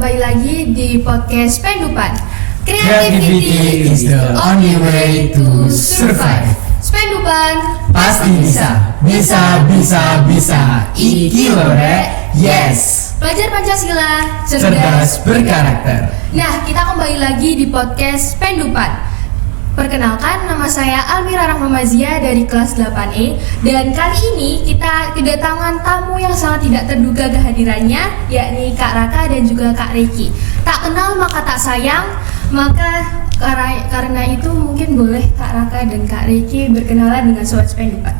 kembali lagi di podcast Spendupan. Creativity is the only way to survive. Spendupan Pasti bisa, bisa. Iki lore, yes. Belajar Pancasila, Cerdas berkarakter. Nah, kita kembali lagi di podcast Spendupan. Perkenalkan, nama saya Almira Rahmamazia dari kelas 8E. Dan kali ini kita kedatangan tamu yang sangat tidak terduga kehadirannya, yakni Kak Raka dan juga Kak Reiki. Tak kenal maka tak sayang, maka karena itu mungkin boleh Kak Raka dan Kak Reiki berkenalan dengan Sobat Spendupan.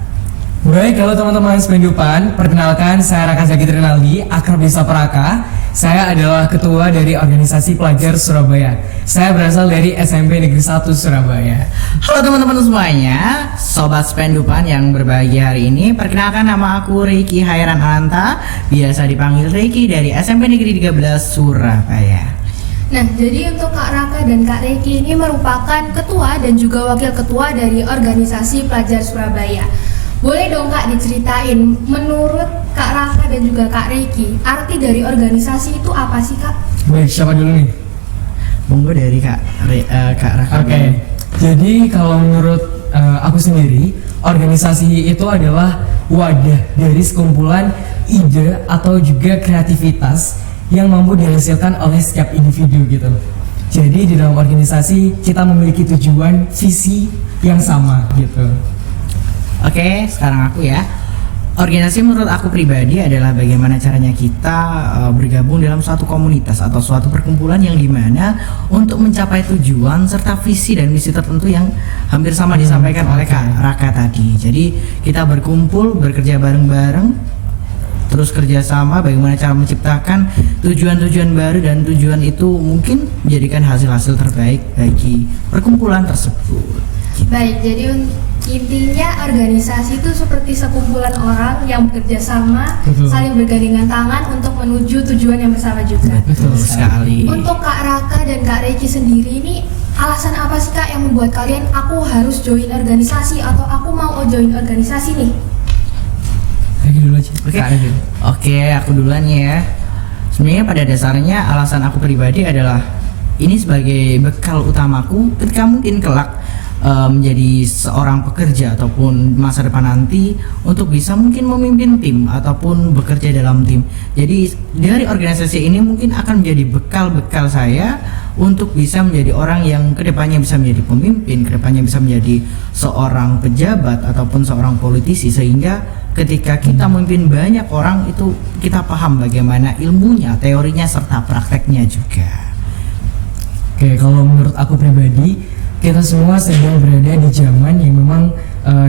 Baik, kalau teman-teman Spendupan, perkenalkan saya Raka Zaki Trinaldi, akrab disapa Raka. Saya adalah ketua dari organisasi pelajar Surabaya. Saya berasal dari SMP Negeri 1 Surabaya. Halo teman-teman semuanya, Sobat Spendupan yang berbahagia hari ini. Perkenalkan, nama aku Reiki Hairan Ananta, biasa dipanggil Reiki dari SMP Negeri 13 Surabaya. Nah, jadi untuk Kak Raka dan Kak Reiki ini merupakan ketua dan juga wakil ketua dari organisasi pelajar Surabaya. Boleh dong Kak diceritain, menurut Kak Raka dan juga Kak Reiki, arti dari organisasi itu apa sih Kak? Baik, siapa dulu nih? Monggo dari Kak Raka. Oke. Jadi kalau menurut aku sendiri, organisasi itu adalah wadah dari sekumpulan ide atau juga kreativitas yang mampu dihasilkan oleh setiap individu gitu. Jadi di dalam organisasi kita memiliki tujuan, visi yang sama gitu. Oke, sekarang aku ya. Organisasi menurut aku pribadi adalah bagaimana caranya kita bergabung dalam suatu komunitas atau suatu perkumpulan yang dimana untuk mencapai tujuan serta visi dan misi tertentu yang hampir sama disampaikan oleh Kak Raka tadi. Jadi kita berkumpul, bekerja bareng-bareng, terus kerjasama bagaimana cara menciptakan tujuan-tujuan baru, dan tujuan itu mungkin menjadikan hasil-hasil terbaik bagi perkumpulan tersebut. Baik, jadi intinya organisasi itu seperti sekumpulan orang yang bekerja sama, saling bergandengan tangan untuk menuju tujuan yang bersama juga. Betul sekali. Untuk Kak Raka dan Kak Reiki sendiri ini, alasan apa sih Kak yang membuat kalian aku harus join organisasi atau aku mau join organisasi nih? Lagi dulu aja. Oke, aku duluan ya. Sebenarnya pada dasarnya alasan aku pribadi adalah ini sebagai bekal utamaku ketika mungkin kelak menjadi seorang pekerja ataupun masa depan nanti untuk bisa mungkin memimpin tim ataupun bekerja dalam tim. Jadi dari organisasi ini mungkin akan menjadi bekal saya untuk bisa menjadi orang yang kedepannya bisa menjadi pemimpin, kedepannya bisa menjadi seorang pejabat ataupun seorang politisi, sehingga ketika kita memimpin banyak orang itu kita paham bagaimana ilmunya, teorinya serta prakteknya juga. Oke, kalau menurut aku pribadi, kita semua sedang berada di zaman yang memang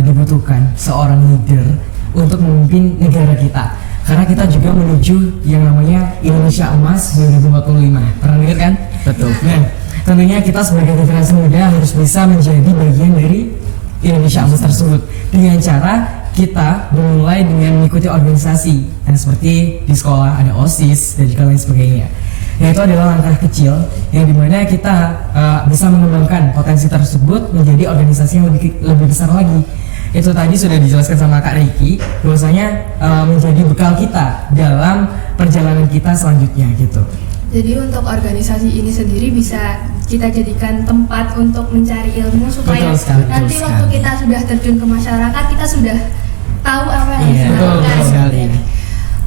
dibutuhkan seorang leader untuk memimpin negara kita. Karena kita juga menuju yang namanya Indonesia Emas 2045. Pernah dengar kan? Betul. Nah, tentunya kita sebagai generasi muda harus bisa menjadi bagian dari Indonesia Emas tersebut dengan cara kita memulai dengan mengikuti organisasi yang seperti di sekolah ada OSIS dan juga lain sebagainya. Itu adalah langkah kecil yang dimana kita bisa mengembangkan potensi tersebut menjadi organisasi yang lebih besar lagi. Itu tadi sudah dijelaskan sama Kak Reiki, bahwasanya menjadi bekal kita dalam perjalanan kita selanjutnya gitu. Jadi untuk organisasi ini sendiri bisa kita jadikan tempat untuk mencari ilmu supaya nanti waktu kita sudah terjun ke masyarakat kita sudah tahu apa yang harus dilakukan.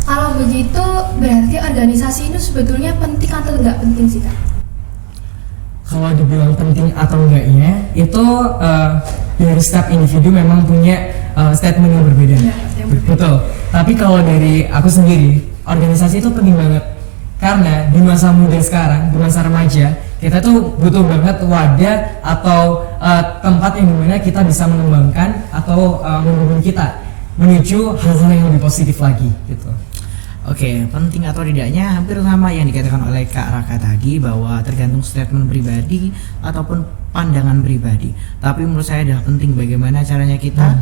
Kalau begitu berarti organisasi itu sebetulnya penting atau enggak penting sih Kak? Kalau dibilang penting atau enggaknya itu dari setiap individu memang punya statement yang berbeda. Ya, Betul. Tapi kalau dari aku sendiri, organisasi itu penting banget. Karena di masa muda sekarang, di masa remaja, kita tuh butuh banget wadah atau tempat yang dimana kita bisa mengembangkan atau mendukung kita menuju hal-hal yang lebih positif lagi gitu. Oke, penting atau tidaknya hampir sama yang dikatakan oleh Kak Raka tadi, bahwa tergantung statement pribadi ataupun pandangan pribadi. Tapi menurut saya adalah penting bagaimana caranya kita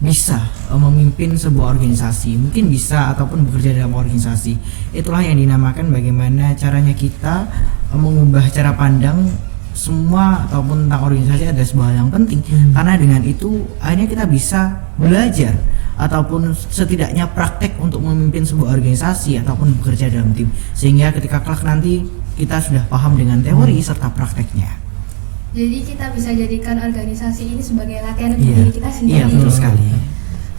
bisa memimpin sebuah organisasi, mungkin bisa ataupun bekerja dalam organisasi. Itulah yang dinamakan bagaimana caranya kita mengubah cara pandang semua ataupun tentang organisasi ada sebuah hal yang penting. Karena dengan itu akhirnya kita bisa belajar ataupun setidaknya praktek untuk memimpin sebuah organisasi ataupun bekerja dalam tim, sehingga ketika kelak nanti kita sudah paham dengan teori serta prakteknya. Jadi kita bisa jadikan organisasi ini sebagai latihan untuk Iya, diri kita sendiri. iya betul sekali.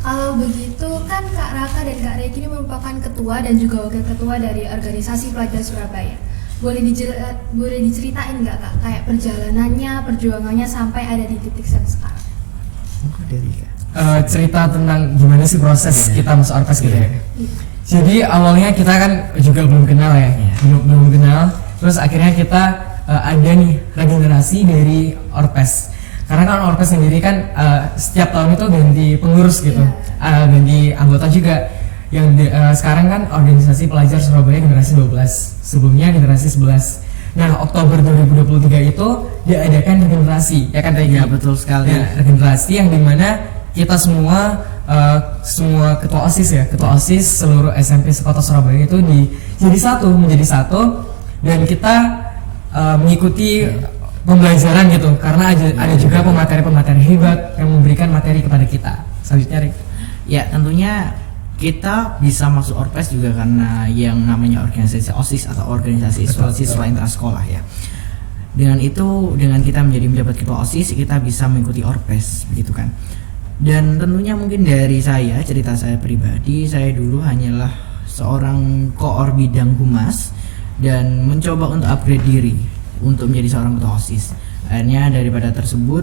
Kalau begitu kan Kak Raka dan Kak Reki ini merupakan ketua dan juga wakil ketua dari organisasi pelajar Surabaya. Boleh diceritain nggak Kak kayak perjalanannya, perjuangannya sampai ada di titik yang sekarang? Cerita tentang gimana sih proses kita masuk Orpes gitu ya. Iya. Jadi awalnya kita kan juga belum kenal ya, belum kenal. Terus akhirnya kita ada nih regenerasi dari Orpes. Karena kan Orpes sendiri kan setiap tahun itu ganti pengurus gitu, ganti anggota juga. Yang sekarang kan organisasi pelajar Surabaya generasi 12, sebelumnya generasi 11. Nah, Oktober 2023 itu diadakan regenerasi, ya kan Regi? Ya betul sekali. Ya, regenerasi yang dimana kita semua ketua OSIS ya, ketua OSIS seluruh SMP sekota Surabaya itu menjadi satu dan kita mengikuti pembelajaran gitu, karena ada juga pemateri-pemateri hebat yang memberikan materi kepada kita. Selanjutnya, Rik. Ya tentunya kita bisa masuk Orpes juga karena yang namanya organisasi OSIS atau organisasi siswa intrasekolah ya. Dengan kita menjadi menjabat ketua OSIS, kita bisa mengikuti Orpes begitu kan. Dan tentunya mungkin dari cerita saya pribadi, saya dulu hanyalah seorang koor bidang humas dan mencoba untuk upgrade diri untuk menjadi seorang ketua OSIS. Akhirnya daripada tersebut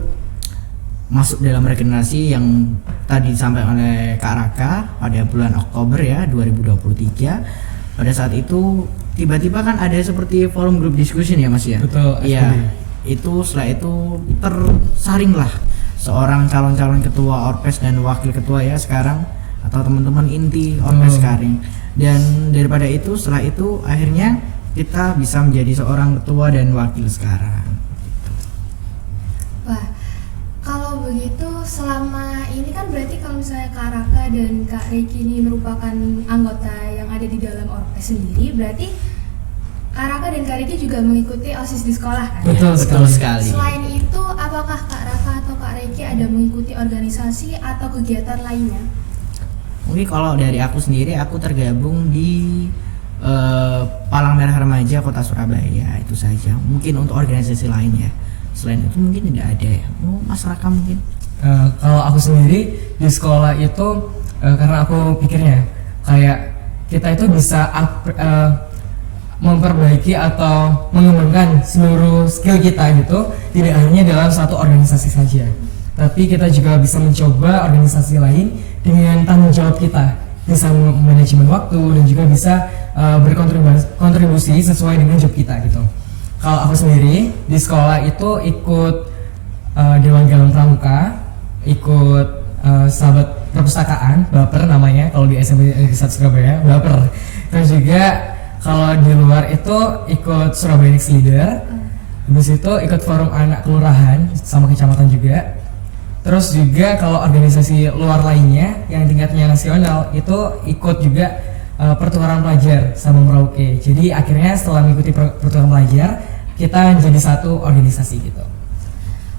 masuk dalam regenerasi yang tadi disampaikan oleh Kak Raka pada bulan Oktober ya 2023. Pada saat itu tiba-tiba kan ada seperti forum group discussion ya Mas ya. Betul. Iya. Itu setelah itu tersaringlah seorang calon-calon ketua Orpes dan wakil ketua ya sekarang atau teman-teman inti Orpes sekarang. Dan daripada itu setelah itu akhirnya kita bisa menjadi seorang ketua dan wakil sekarang. Wah, kalau begitu selama ini kan berarti kalau misalnya Kak Raka dan Kak Reki ini merupakan anggota yang ada di dalam Orpes sendiri, berarti Kak Raka dan Kak Reki juga mengikuti OSIS di sekolah kan? Betul sekali. Selain itu, apakah Kak Raka atau Kak Reki ada mengikuti organisasi atau kegiatan lainnya? Mungkin kalau dari aku sendiri, aku tergabung di Palang Merah Remaja Kota Surabaya, itu saja. Mungkin untuk organisasi lainnya selain itu mungkin tidak ada ya. Mas Raka mungkin? Kalau aku sendiri di sekolah itu karena aku pikirnya kayak kita itu bisa memperbaiki atau mengembangkan seluruh skill kita gitu, tidak hanya dalam satu organisasi saja, tapi kita juga bisa mencoba organisasi lain dengan tanggung jawab kita, bisa manajemen waktu dan juga bisa berkontribusi sesuai dengan job kita gitu. Kalau aku sendiri di sekolah itu ikut Dewan Galang Pramuka, ikut sahabat perpustakaan, Baper namanya kalau di SMP Negeri 1 Surabaya, Baper. Terus juga kalau di luar itu ikut Surabaya Next Leader. Habis itu ikut forum anak kelurahan sama kecamatan juga. Terus juga kalau organisasi luar lainnya yang tingkatnya nasional itu ikut juga pertukaran pelajar sama Merauke. Jadi akhirnya setelah mengikuti pertukaran pelajar kita menjadi satu organisasi gitu.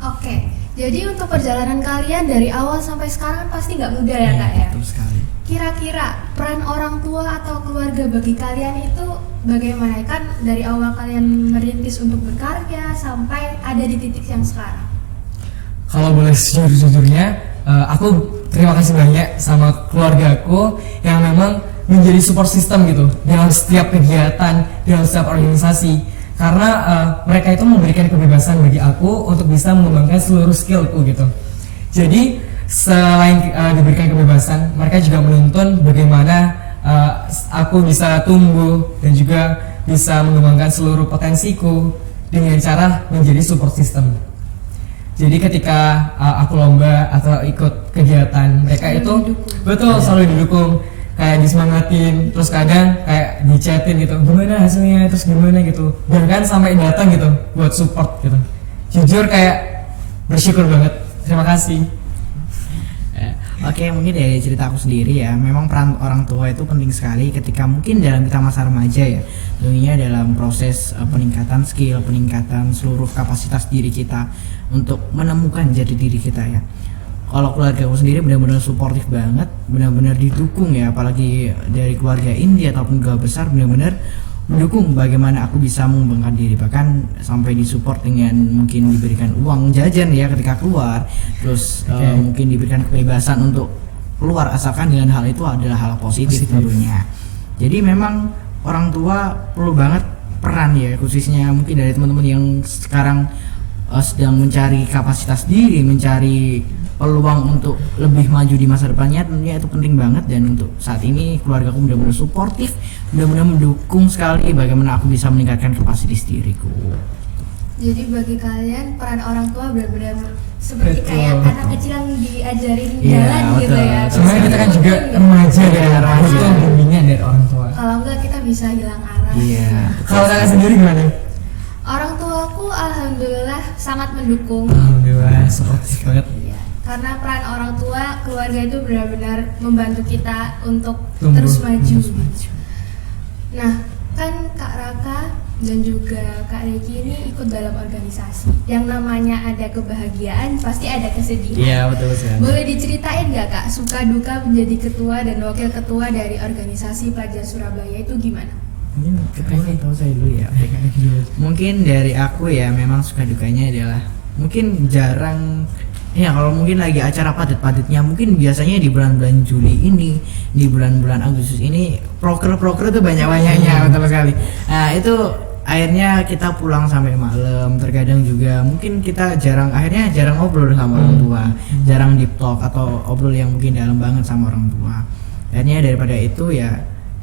Oke, jadi untuk perjalanan kalian dari awal sampai sekarang pasti nggak mudah ya Kak ya? Betul sekali. Kira-kira peran orang tua atau keluarga bagi kalian itu bagaimana? Kan dari awal kalian merintis untuk berkarya sampai ada di titik yang sekarang. Kalau boleh sejujurnya, aku terima kasih banyak sama keluargaku yang memang menjadi support system gitu dalam setiap kegiatan, dalam setiap organisasi. Karena mereka itu memberikan kebebasan bagi aku untuk bisa mengembangkan seluruh skillku gitu. Jadi selain diberikan kebebasan, mereka juga menuntun bagaimana aku bisa tumbuh dan juga bisa mengembangkan seluruh potensiku dengan cara menjadi support system. Jadi ketika aku lomba atau ikut kegiatan mereka itu betul selalu didukung, kayak disemangatin, terus kadang kayak dichatin gitu, gimana hasilnya, terus gimana gitu, bahkan sampai datang gitu buat support gitu. Jujur kayak bersyukur banget, terima kasih. Oke, mungkin dari cerita aku sendiri ya, memang peran orang tua itu penting sekali ketika mungkin dalam kita masa remaja ya, tentunya dalam proses peningkatan skill, peningkatan seluruh kapasitas diri kita untuk menemukan jati diri kita ya. Kalau keluarga aku sendiri benar-benar suportif banget, benar-benar didukung ya, apalagi dari keluarga inti ataupun keluarga besar benar-benar mendukung bagaimana aku bisa mengembangkan diri, bahkan sampai disupport dengan mungkin diberikan uang jajan ya ketika keluar, terus mungkin diberikan kebebasan untuk keluar asalkan dengan hal itu adalah hal positif tentunya. Jadi memang orang tua perlu banget peran ya, khususnya mungkin dari teman-teman yang sekarang sedang mencari kapasitas diri, mencari peluang untuk lebih maju di masa depannya, tentunya itu penting banget. Dan untuk saat ini keluargaku benar-benar suportif, benar-benar mendukung sekali bagaimana aku bisa meningkatkan kapasitas diriku. Jadi bagi kalian peran orang tua benar-benar seperti Betul. kayak anak kecil yang diajarin Iya, jalan gitu betul. ya. Sebenarnya kita kan juga remaja ya, butuh bimbingan dari orang tua. Kalau enggak kita bisa hilang arah. Iya. Kalau kakak sendiri gimana? Orang tuaku alhamdulillah sangat mendukung. Alhamdulillah, suportif banget. Iya, karena peran orang tua, keluarga itu benar-benar membantu kita untuk Tumbuh, terus maju. terus maju. Nah, kan Kak Raka dan juga Kak Reki ini ikut dalam organisasi. Yang namanya ada kebahagiaan, pasti ada kesedihan. Iya, betul sekali. Boleh diceritain nggak Kak, suka duka menjadi ketua dan wakil ketua dari organisasi pelajar Surabaya itu gimana? Mungkin ketuanya tahu saya dulu ya. Mungkin dari aku ya, memang suka dukanya adalah mungkin jarang ya, kalau mungkin lagi acara padat-padatnya mungkin biasanya di bulan-bulan Juli ini, di bulan-bulan Agustus ini proker tuh banyak-banyaknya, betul sekali. Nah itu akhirnya kita pulang sampai malam, terkadang juga mungkin kita jarang ngobrol sama orang tua, jarang deep talk atau obrol yang mungkin dalam banget sama orang tua. Akhirnya daripada itu ya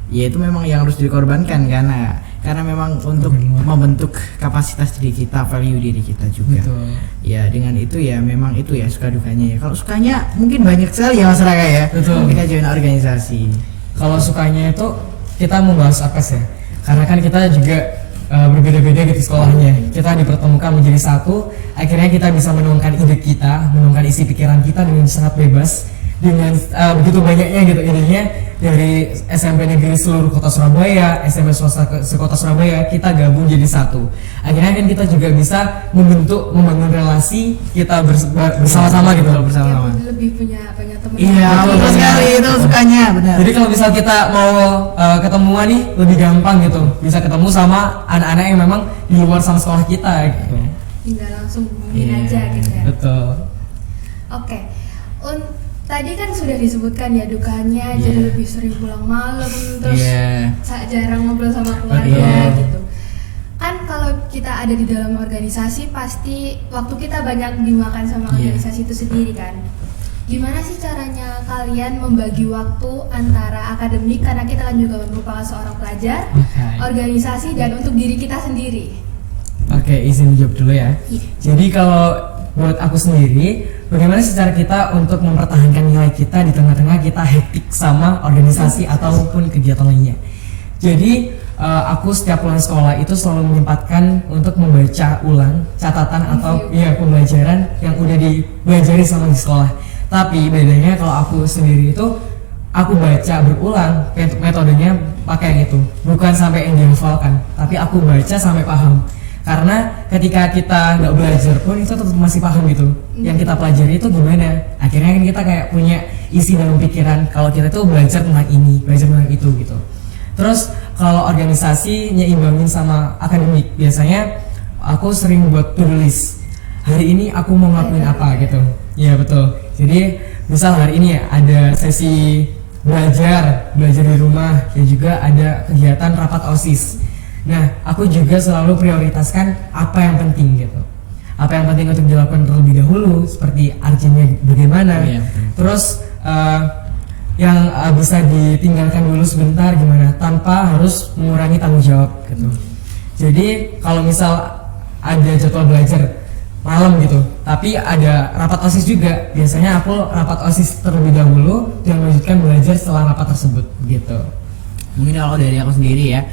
itu memang yang harus dikorbankan, karena memang untuk membentuk kapasitas diri kita, value diri kita juga. Betul. Ya dengan itu ya memang itu ya suka dukanya ya. Kalau sukanya mungkin banyak sekali ya Mas Raka ya. Betul. Kita join organisasi. Kalau sukanya itu kita membahas apes ya, karena kan kita juga berbeda-beda gitu sekolahnya. Kita dipertemukan menjadi satu, akhirnya kita bisa menuangkan ide kita, menuangkan isi pikiran kita dengan sangat bebas, dengan begitu banyaknya gitu idenya dari SMP negeri seluruh kota Surabaya, SMP swasta sekota Surabaya, kita gabung jadi satu. Akhirnya kan kita juga bisa membangun relasi kita bersama-sama gitu. Bersama-sama. Ya, lebih punya teman. Iya, betul sekali, itu sukanya benar. Jadi kalau misal kita mau ketemuan nih lebih gampang gitu, bisa ketemu sama anak-anak yang memang di luar sama sekolah kita gitu. Tinggal langsung hubungin Iya, aja gitu ya. Betul. Oke. Tadi kan sudah disebutkan ya dukanya, jadi lebih sering pulang malam, terus jarang ngobrol sama keluarga gitu. Kan kalau kita ada di dalam organisasi pasti waktu kita banyak dimakan sama organisasi itu sendiri kan. Gimana sih caranya kalian membagi waktu antara akademik, karena kita kan juga merupakan seorang pelajar, organisasi, dan untuk diri kita sendiri? Oke, izin jawab dulu ya. Iya. Jadi kalau buat aku sendiri, bagaimana sih cara kita untuk mempertahankan nilai kita di tengah-tengah kita hektik sama organisasi ataupun kegiatan lainnya? Jadi aku setiap pulang sekolah itu selalu menyempatkan untuk membaca ulang catatan atau pembelajaran yang udah dipelajari sama di sekolah. Tapi bedanya kalau aku sendiri itu aku baca berulang, metodenya pakai yang itu, bukan sampai yang dihafalkan, tapi aku baca sampai paham. Karena ketika kita nggak belajar pun itu tetap masih paham gitu. Yang kita pelajari itu gimana? Akhirnya kan kita kayak punya isi dalam pikiran kalau kita tuh belajar tentang ini, belajar tentang itu gitu. Terus kalau organisasi nyimbangin sama akademik, biasanya aku sering buat to-do list. Hari ini aku mau ngelakuin apa gitu. Iya betul. Jadi misal hari ini ya ada sesi belajar di rumah, dan juga ada kegiatan rapat OSIS. Nah, aku juga selalu prioritaskan apa yang penting gitu. Apa yang penting untuk dilakukan terlebih dahulu, seperti urgentnya bagaimana. Terus yang bisa ditinggalkan dulu sebentar gimana, tanpa harus mengurangi tanggung jawab gitu. Jadi kalau misal ada jadwal belajar malam gitu, tapi ada rapat OSIS juga, biasanya aku rapat OSIS terlebih dahulu dan melanjutkan belajar setelah rapat tersebut gitu. Mungkin kalau dari aku sendiri ya,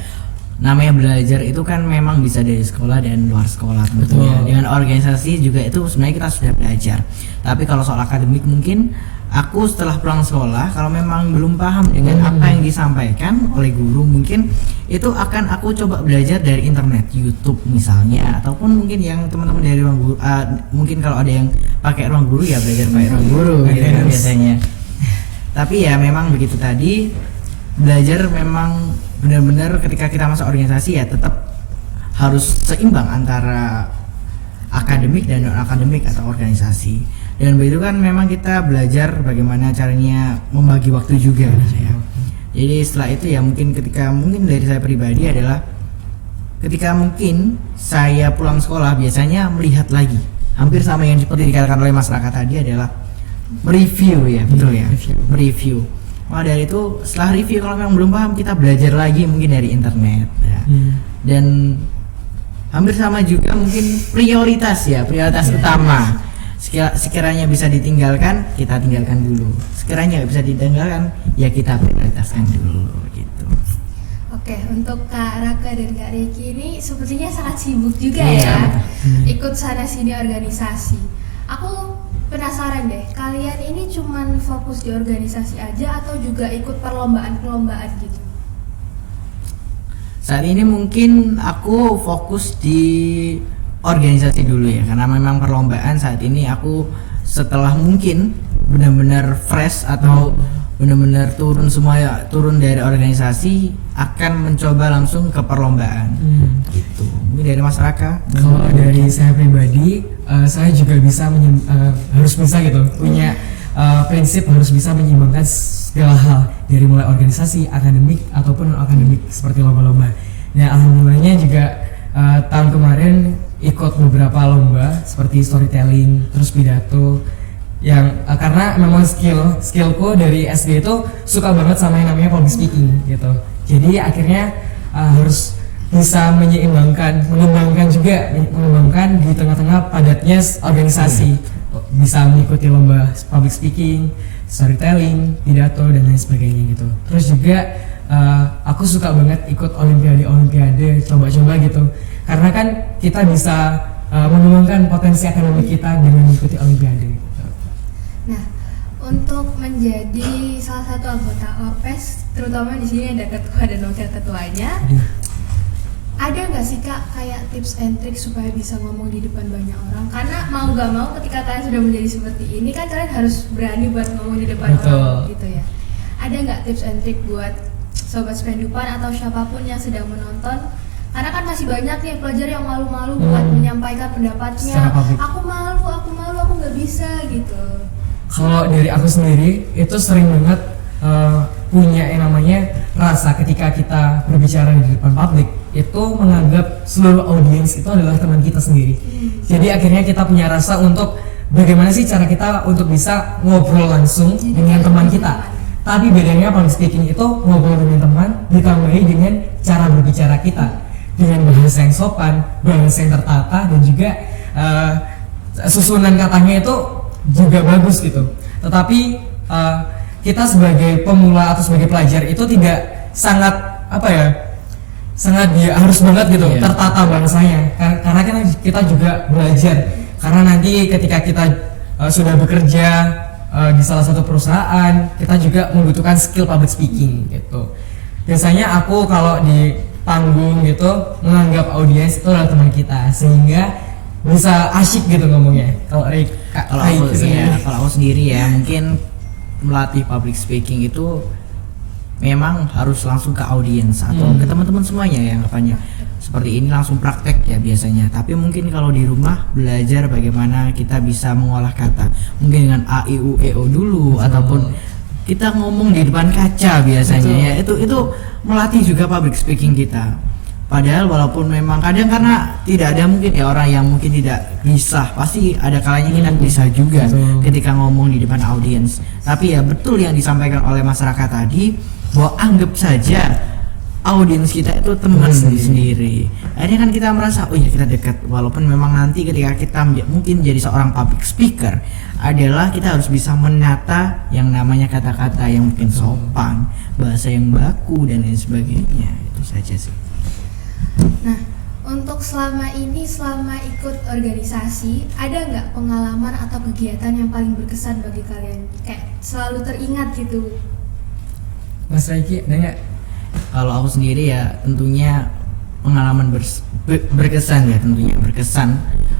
namanya belajar itu kan memang bisa dari sekolah dan luar sekolah tentunya. Dengan organisasi juga itu sebenarnya kita sudah belajar. Tapi kalau soal akademik mungkin aku setelah pulang sekolah kalau memang belum paham dengan apa yang disampaikan oleh guru, mungkin itu akan aku coba belajar dari internet, YouTube misalnya, ataupun mungkin yang teman-teman dari ruang guru, mungkin kalau ada yang pakai ruang guru ya belajar pakai ruang guru gitu kan biasanya. Tapi ya memang begitu tadi, belajar memang benar-benar ketika kita masuk organisasi ya tetap harus seimbang antara akademik dan non akademik atau organisasi. Dan begitu kan memang kita belajar bagaimana caranya membagi waktu juga ya. Jadi setelah itu ya mungkin dari saya pribadi adalah ketika mungkin saya pulang sekolah biasanya melihat lagi hampir sama yang seperti dikatakan oleh masyarakat tadi adalah mereview ya, betul ya, mereview. Maka dari itu setelah review kalau memang belum paham kita belajar lagi mungkin dari internet ya. Dan hampir sama juga mungkin prioritas utama. Sekiranya bisa ditinggalkan kita tinggalkan dulu, sekiranya nggak bisa ditinggalkan ya kita prioritaskan dulu gitu. Oke, untuk Kak Raka dan Kak Riki ini sepertinya sangat sibuk juga Iya. ya, ikut sana sini organisasi. Aku penasaran deh, kalian ini cuman fokus di organisasi aja atau juga ikut perlombaan gitu? Saat ini mungkin aku fokus di organisasi dulu ya, karena memang perlombaan saat ini aku setelah mungkin benar-benar fresh atau benar-benar turun dari organisasi akan mencoba langsung ke perlombaan gitu. Mungkin dari masyarakat. Kalau dari saya pribadi, saya juga harus bisa gitu punya prinsip harus bisa menyeimbangkan segala hal dari mulai organisasi, akademik ataupun non akademik seperti lomba-lomba. Nah alhamdulillahnya juga tahun kemarin ikut beberapa lomba seperti storytelling, terus pidato yang karena memang skillku dari SD itu suka banget sama yang namanya public speaking gitu. Jadi akhirnya harus bisa mengembangkan di tengah-tengah padatnya organisasi, bisa mengikuti lomba public speaking, storytelling, pidato dan lain sebagainya gitu. Terus juga aku suka banget ikut olimpiade, coba-coba gitu. Karena kan kita bisa mengembangkan potensi akademik kita dengan mengikuti olimpiade. Nah, untuk menjadi salah satu anggota ORPES, terutama di sini ada ketua dan wakil ketuanya, ada nggak sih Kak kayak tips and trick supaya bisa ngomong di depan banyak orang? Karena mau nggak mau ketika kalian sudah menjadi seperti ini kan kalian harus berani buat ngomong di depan orang gitu ya. Ada nggak tips and trick buat sobat Spendupan atau siapapun yang sedang menonton? Karena kan masih banyak nih pelajar yang malu-malu buat menyampaikan pendapatnya. Aku malu, aku nggak bisa gitu. Kalau dari aku sendiri itu sering banget punya yang namanya rasa ketika kita berbicara di depan publik itu menganggap seluruh audiens itu adalah teman kita sendiri. Jadi akhirnya kita punya rasa untuk bagaimana sih cara kita untuk bisa ngobrol langsung dengan teman kita. Tapi bedanya public speaking itu ngobrol dengan teman ditambahi dengan cara berbicara kita dengan bahasa yang sopan, bahasa yang tertata dan juga susunan katanya itu juga bagus gitu. Tetapi kita sebagai pemula atau sebagai pelajar itu tidak sangat harus banget gitu tertata bahasanya. Karena kan kita juga belajar. Karena nanti ketika kita sudah bekerja di salah satu perusahaan, kita juga membutuhkan skill public speaking gitu. Biasanya aku kalau di panggung gitu menganggap audiens itu adalah teman kita sehingga bisa asyik gitu ngomongnya. Kalau aku sendiri ya mungkin melatih public speaking itu memang harus langsung ke audiens atau ke teman-teman semuanya yang anggapannya seperti ini langsung praktek ya biasanya. Tapi mungkin kalau di rumah belajar bagaimana kita bisa mengolah kata mungkin dengan a i u e o dulu ataupun kita ngomong di depan kaca biasanya ya itu melatih juga public speaking kita. Padahal walaupun memang kadang karena tidak ada mungkin ya orang yang mungkin tidak gelisah, pasti ada kalanya kita gelisah juga ketika ngomong di depan audiens. Tapi ya betul yang disampaikan oleh masyarakat tadi bahwa anggap saja audiens kita itu teman sendiri. Akhirnya kan kita merasa oh ya kita dekat, walaupun memang nanti ketika kita mungkin jadi seorang public speaker adalah kita harus bisa menata yang namanya kata-kata yang mungkin sopan, bahasa yang baku dan lain sebagainya. Itu saja sih. Nah, untuk selama ikut organisasi, ada nggak pengalaman atau kegiatan yang paling berkesan bagi kalian? Kayak selalu teringat gitu. Mas Raiki, ada nggak? Kalau aku sendiri ya tentunya pengalaman berkesan ya, tentunya berkesan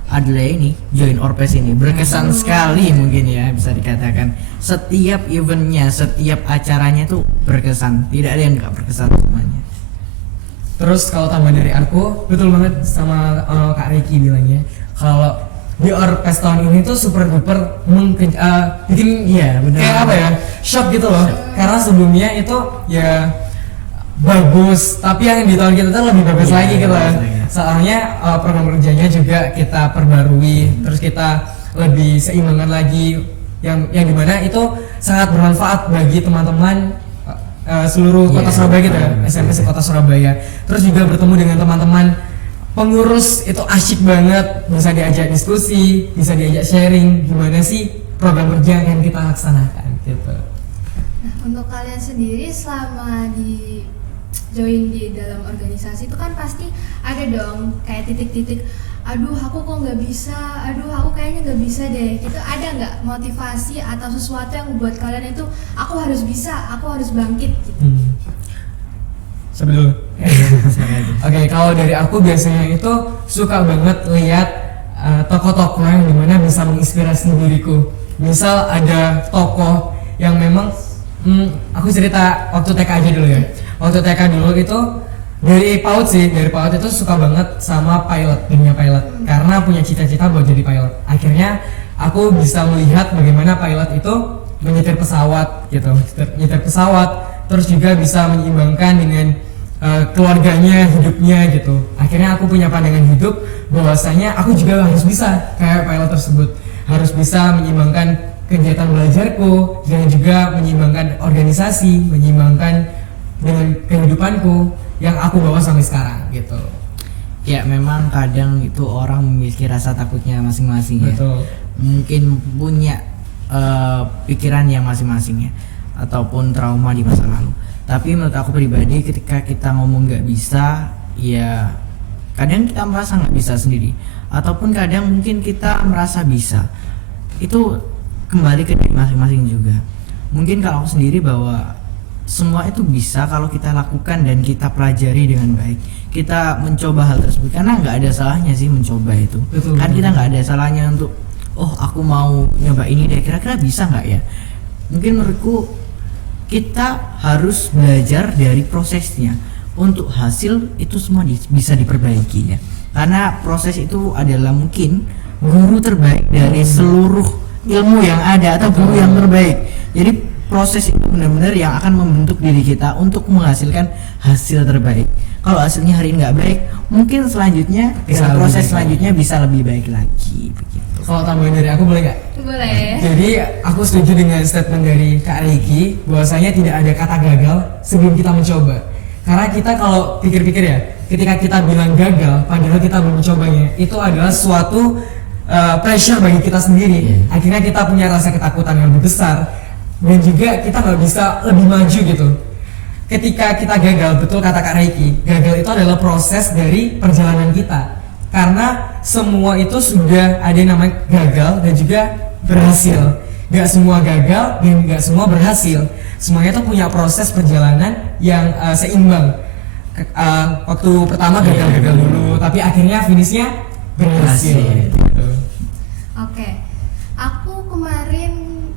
adalah ini join Orpes ini berkesan sekali, mungkin ya bisa dikatakan setiap eventnya, setiap acaranya tuh berkesan, tidak ada yang nggak berkesan semuanya. Terus kalau tambah dari aku, betul banget sama Kak Ricky bilangnya, kalau di Orpes tahun ini tuh super duper bikin Iya, benar. kayak apa ya, shock gitu loh. Karena sebelumnya itu ya bagus, tapi yang di tahun kita tuh lebih bagus Iya, lagi gitu bagus kan. lagi. Soalnya program kerjanya juga kita perbarui, terus kita lebih seimbangkan lagi, yang dimana itu sangat bermanfaat bagi teman-teman seluruh kota Iya, Surabaya gitu ya, betul. SMP sekota Surabaya. Terus juga bertemu dengan teman-teman pengurus itu asyik banget, bisa diajak diskusi, bisa diajak sharing gimana sih program kerja yang kita laksanakan gitu. Nah, untuk kalian sendiri selama di join di dalam organisasi itu kan pasti ada dong kayak titik-titik, aduh aku kok nggak bisa, aduh aku kayaknya nggak bisa deh. Itu ada nggak motivasi atau sesuatu yang membuat kalian itu aku harus bisa, aku harus bangkit gitu? Sebelum Oke, kalau dari aku biasanya itu suka banget lihat tokoh-tokoh yang dimana bisa menginspirasi diriku. Misal ada tokoh yang memang aku cerita waktu TK aja dulu ya. Waktu TK dulu itu dari PAUD itu suka banget sama dunia pilot karena punya cita-cita buat jadi pilot. Akhirnya aku bisa melihat bagaimana pilot itu menyetir pesawat gitu, terus juga bisa menyeimbangkan dengan keluarganya, hidupnya gitu. Akhirnya aku punya pandangan hidup bahwasanya aku juga harus bisa kayak pilot tersebut, harus bisa menyeimbangkan kegiatan belajarku dan juga menyeimbangkan organisasi, menyeimbangkan dengan kehidupanku yang aku bawa sampai sekarang gitu. Ya memang kadang itu orang memiliki rasa takutnya masing-masing ya. Betul. Mungkin punya pikiran yang masing-masing ya, ataupun trauma di masa lalu. Tapi menurut aku pribadi ketika kita ngomong nggak bisa, ya kadang kita merasa nggak bisa sendiri, ataupun kadang mungkin kita merasa bisa. Itu kembali ke diri masing-masing juga. Mungkin kalau aku sendiri bahwa semua itu bisa kalau kita lakukan dan kita pelajari dengan baik. Kita mencoba hal tersebut karena nggak ada salahnya sih mencoba itu. Betul. Kan kita nggak ada salahnya untuk aku mau nyoba ini deh, kira-kira bisa nggak ya? Mungkin menurutku kita harus belajar dari prosesnya. Untuk hasil itu semua bisa diperbaiki ya. Karena proses itu adalah mungkin guru terbaik dari seluruh ilmu yang ada atau guru yang terbaik. Jadi proses itu benar-benar yang akan membentuk diri kita untuk menghasilkan hasil terbaik. Kalau hasilnya hari ini nggak baik, mungkin selanjutnya Bisa dengan lebih proses baik selanjutnya bisa lebih baik lagi begitu. Kalau tambahan dari aku boleh nggak? Boleh. Jadi aku setuju dengan statement dari Kak Ricky bahwasanya tidak ada kata gagal sebelum kita mencoba. Karena kita kalau pikir-pikir ya, ketika kita bilang gagal padahal kita belum mencobanya, itu adalah suatu pressure bagi kita sendiri. Akhirnya kita punya rasa ketakutan yang lebih besar dan juga kita nggak bisa lebih maju gitu. Ketika kita gagal, betul kata Kak Ricky, gagal itu adalah proses dari perjalanan kita. Karena semua itu sudah ada yang namanya gagal dan juga berhasil. Gak semua gagal dan gak semua berhasil. Semuanya tuh punya proses perjalanan yang seimbang. Waktu pertama gagal dulu, tapi akhirnya finishnya berhasil. Gitu. Oke. Aku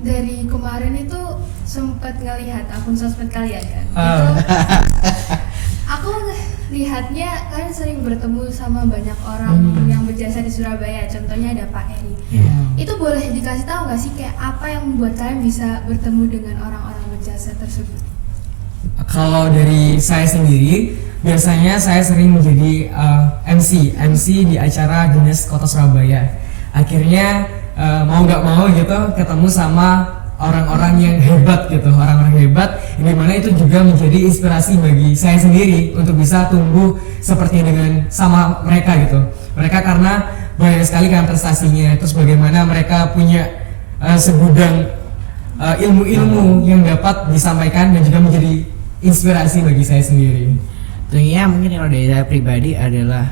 dari kemarin itu sempat ngelihat akun sosmed kalian kan. Aku lihatnya kalian sering bertemu sama banyak orang yang berjasa di Surabaya. Contohnya ada Pak Eri. Itu boleh dikasih tahu nggak sih kayak apa yang membuat kalian bisa bertemu dengan orang-orang berjasa tersebut? Kalau dari saya sendiri, biasanya saya sering menjadi MC di acara Dinas Kota Surabaya. Akhirnya mau nggak mau gitu ketemu sama orang-orang yang hebat gitu, orang-orang hebat yang dimana itu juga menjadi inspirasi bagi saya sendiri untuk bisa tumbuh seperti dengan sama mereka gitu. Mereka karena banyak sekali kan prestasinya, terus bagaimana mereka punya segudang ilmu-ilmu yang dapat disampaikan dan juga menjadi inspirasi bagi saya sendiri. Tentunya mungkin kalau dari saya pribadi adalah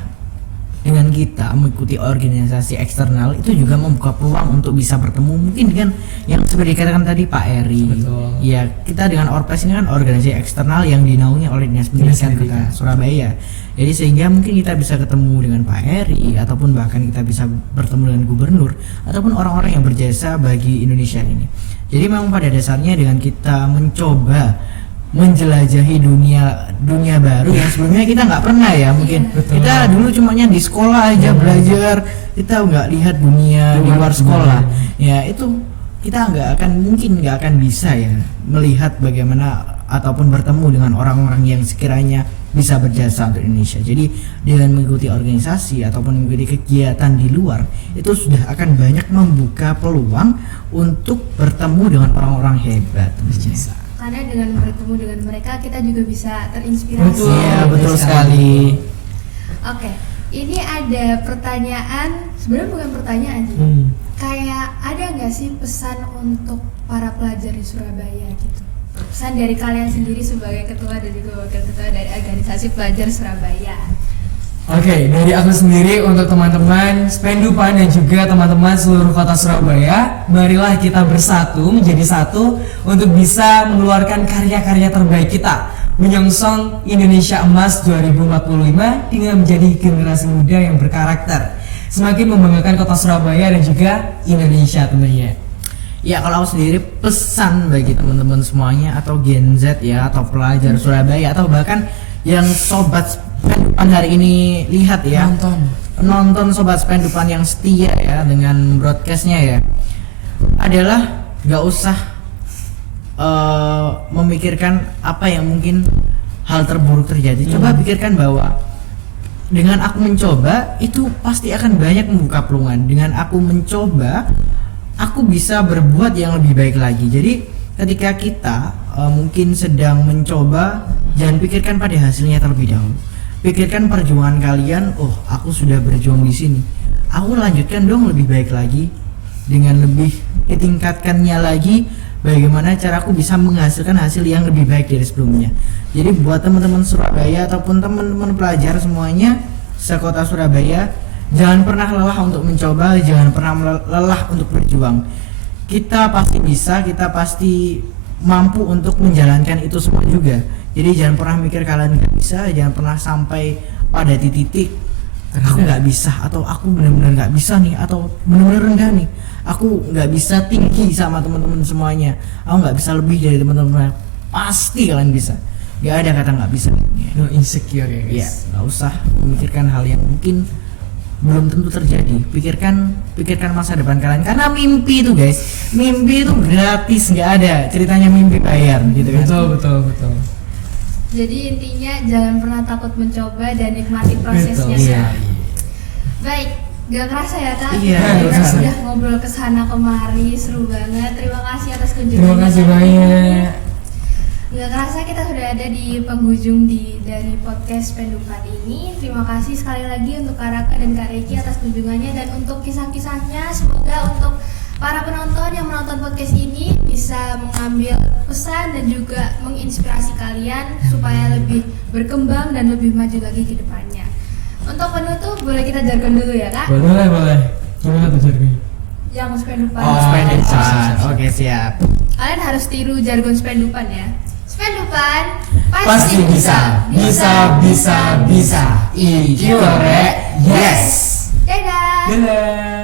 dengan kita mengikuti organisasi eksternal itu juga membuka peluang untuk bisa bertemu mungkin dengan yang seperti dikatakan tadi Pak Eri. Betul. Ya, kita dengan Orpes ini kan organisasi eksternal yang dinaungi oleh Dinas Pendidikan Kota Surabaya. Jadi sehingga mungkin kita bisa ketemu dengan Pak Eri ataupun bahkan kita bisa bertemu dengan gubernur ataupun orang-orang yang berjasa bagi Indonesia ini. Jadi memang pada dasarnya dengan kita mencoba menjelajahi dunia baru yang sebelumnya kita nggak pernah ya mungkin. Betul. Kita dulu cumanya di sekolah aja belajar, kita nggak lihat dunia di luar sekolah. Ya itu kita nggak akan bisa ya melihat bagaimana ataupun bertemu dengan orang-orang yang sekiranya bisa berjasa untuk Indonesia. Jadi dengan mengikuti organisasi ataupun mengikuti kegiatan di luar itu sudah akan banyak membuka peluang untuk bertemu dengan orang-orang hebat berjasa. Karena dengan bertemu dengan mereka kita juga bisa terinspirasi. Betul. Iya, betul sekali. Oke, ini ada pertanyaan, sebenarnya bukan pertanyaan sih. Kayak ada nggak sih pesan untuk para pelajar di Surabaya gitu? Pesan dari kalian sendiri sebagai ketua dan juga wakil ketua dari organisasi pelajar Surabaya. Oke, dari aku sendiri untuk teman-teman Spendupan dan juga teman-teman seluruh kota Surabaya, marilah kita bersatu menjadi satu untuk bisa mengeluarkan karya-karya terbaik kita, menyongsong Indonesia Emas 2045 dengan menjadi generasi muda yang berkarakter, semakin membanggakan kota Surabaya dan juga Indonesia tentunya. Ya, kalau aku sendiri pesan bagi teman-teman semuanya atau Gen Z ya atau pelajar Surabaya atau bahkan yang sobat Spendupan hari ini lihat ya, nonton sobat Spendupan yang setia ya dengan broadcastnya ya, adalah nggak usah memikirkan apa yang mungkin hal terburuk terjadi. Coba pikirkan bahwa dengan aku mencoba itu pasti akan banyak membuka peluang. Dengan aku mencoba aku bisa berbuat yang lebih baik lagi. Jadi ketika kita mungkin sedang mencoba, jangan pikirkan pada hasilnya terlebih dahulu. Pikirkan perjuangan kalian. Oh, aku sudah berjuang di sini, aku lanjutkan dong lebih baik lagi, dengan lebih ditingkatkannya lagi. Bagaimana cara aku bisa menghasilkan hasil yang lebih baik dari sebelumnya. Jadi buat teman-teman Surabaya ataupun teman-teman pelajar semuanya sekota Surabaya, jangan pernah lelah untuk mencoba, jangan pernah lelah untuk berjuang. Kita pasti bisa, kita pasti mampu untuk menjalankan itu semua juga. Jadi jangan pernah mikir kalian nggak bisa, jangan pernah sampai pada titik aku nggak bisa atau aku benar-benar nggak bisa nih atau benar-benar rendah nih, aku nggak bisa tinggi sama teman-teman semuanya, aku nggak bisa lebih dari teman-teman. Pasti kalian bisa, nggak ada kata nggak bisa. No insecure ya guys. Ya, nggak usah memikirkan hal yang mungkin belum tentu terjadi. Pikirkan masa depan kalian, karena mimpi itu guys, mimpi itu gratis, nggak ada ceritanya mimpi bayar gitu kan. Betul. Jadi intinya jangan pernah takut mencoba dan nikmati prosesnya. Iya. Baik, gak kerasa ya Kak? Iya, Kita kerasa. sudah ngobrol kesana kemari, seru banget. Terima kasih atas kunjungannya. Terima kasih banyak. Gak kerasa kita sudah ada di penghujung dari podcast Pendupat ini. Terima kasih sekali lagi untuk Kak Raka dan Kak Reki atas kunjungannya dan untuk kisah-kisahnya. Semoga untuk para penonton yang menonton podcast ini bisa mengambil pesan dan juga menginspirasi kalian supaya lebih berkembang dan lebih maju lagi ke depannya. Untuk penutup boleh kita jargon dulu ya Kak? Boleh. Gimana tuh jargon? Yang Spendupan. Spendupan. siap. Oke, siap. Kalian harus tiru jargon Spendupan ya. Spendupan Pasti bisa. IQ yes. Dadah. Dadah.